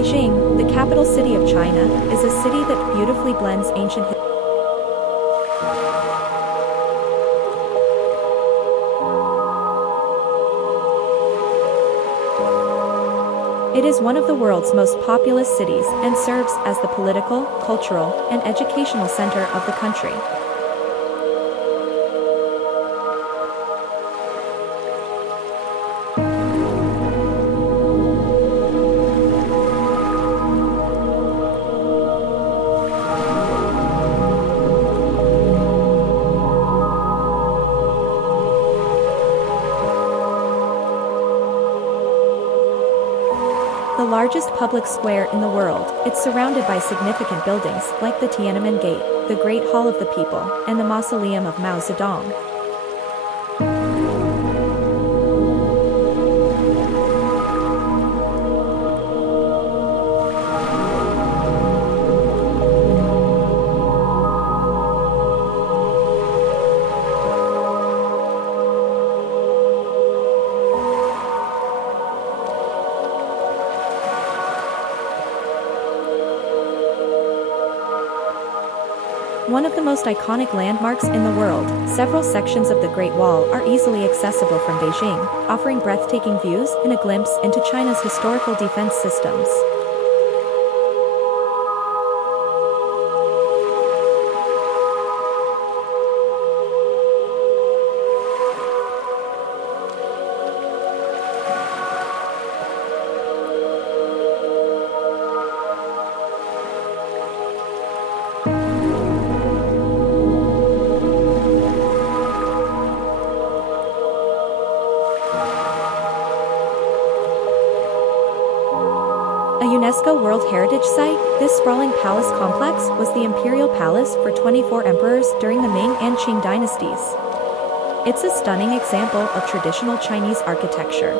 Beijing, the capital city of China, is a city that beautifully blends ancient history. It is one of the world's most populous cities and serves as the political, cultural, and educational center of the country. The largest public square in the world, it's surrounded by significant buildings like the Tiananmen Gate, the Great Hall of the People, and the Mausoleum of Mao Zedong. One of the most iconic landmarks in the world, several sections of the Great Wall are easily accessible from Beijing, offering breathtaking views and a glimpse into China's historical defense systems. A UNESCO World Heritage Site, this sprawling palace complex was the imperial palace for 24 emperors during the Ming and Qing dynasties. It's a stunning example of traditional Chinese architecture.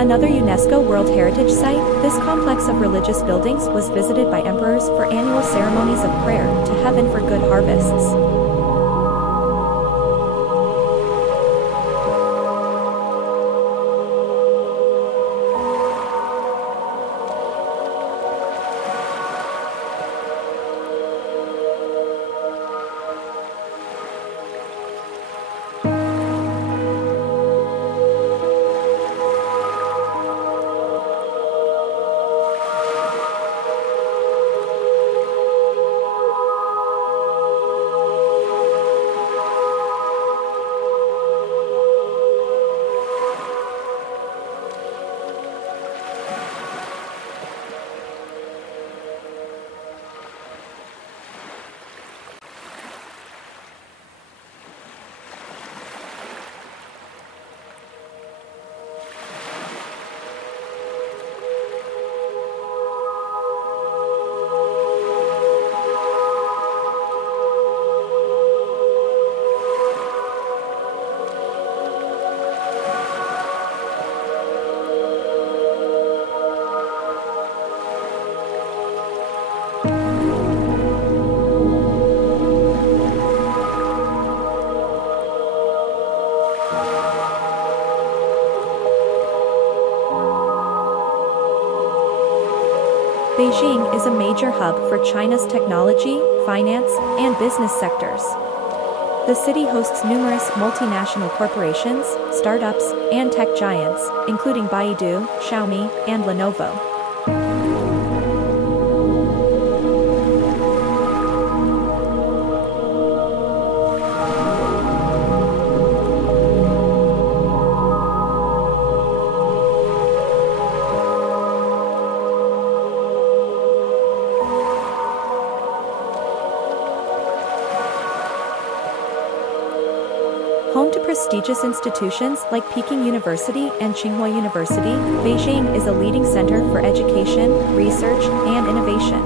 Another UNESCO World Heritage Site, this complex of religious buildings was visited by emperors for annual ceremonies of prayer to heaven for good harvests. Beijing is a major hub for China's technology, finance, and business sectors. The city hosts numerous multinational corporations, startups, and tech giants, including Baidu, Xiaomi, and Lenovo. Home to prestigious institutions like Peking University and Tsinghua University, Beijing is a leading center for education, research, and innovation.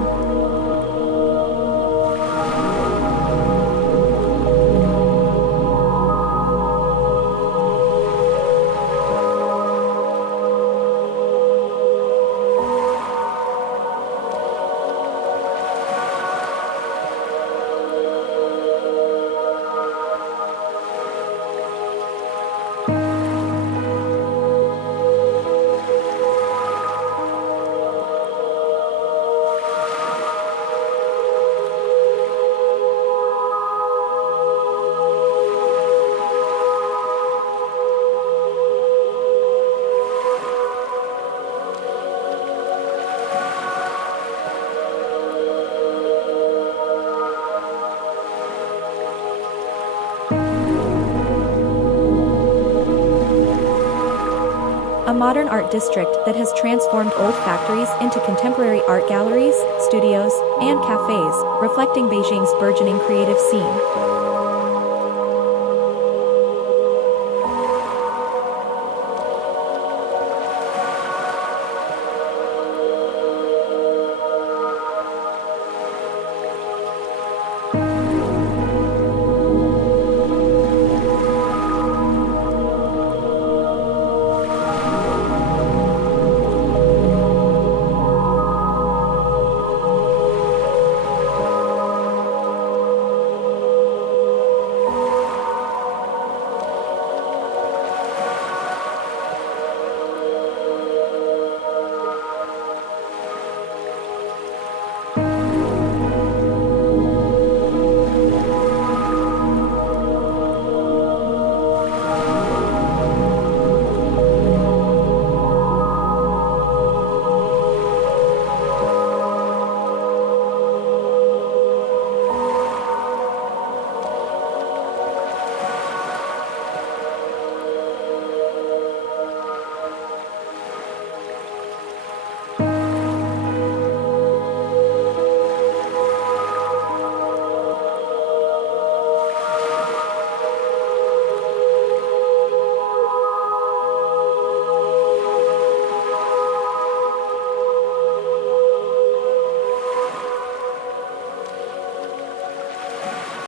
A modern art district that has transformed old factories into contemporary art galleries, studios, and cafes, reflecting Beijing's burgeoning creative scene.